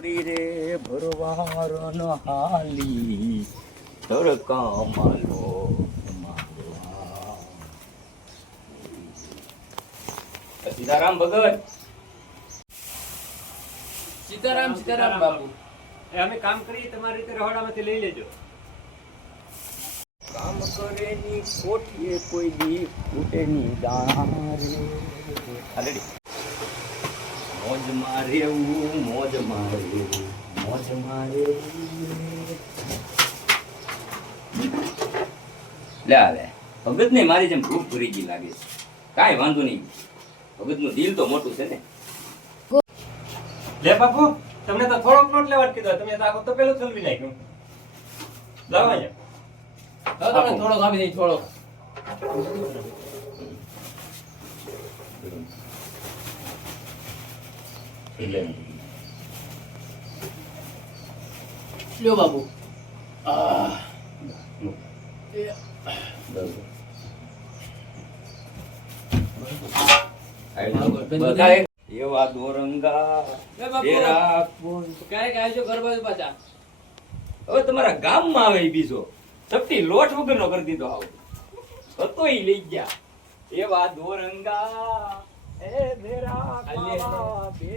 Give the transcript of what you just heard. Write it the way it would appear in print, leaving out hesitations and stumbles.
પૂરી રે ભરવાર ન હાલી તરકા માલો સીતારામ ભગત. સીતારામ સીતારામ બાપુ. અમે કામ કરીએ તમારી રીતે રહોડામાંથી લઈ લેજો. કામ કરે ની કોઠીએ કોઈ દી ફૂટે ની દાણા રે. હાલેડી. મોજ મારે એવું મોજ મારે મોજ મારે લે આવે ભગત ને મારી જેમ ભૂખ ભરી ગઈ લાગે છે. કાંઈ વાંધો નહીં, ભગત નું દિલ તો મોટું છે ને. લે બાપુ, તમને તો થોડોક નોટ લેવા કીધો, તમે તો આખો તો પેલું ચલવી નાખ્યું. લાવો અહીંયા. તમને થોડોક આપી દઈ, થોડોક. લ્યો બાપુ. એવા દોરંગા લે બાપુ. તેરા કોણ. ક્યારેક આવજો ઘર બાજુ પાછા. હવે તમારા ગામમાં આવે ઈ બીજો સપટી લોટ વગરનો કરી દીધો આવો હતો ઈ લઈ ગયા. એવા દોરંગા એ મેરા હાલે. કાવા બે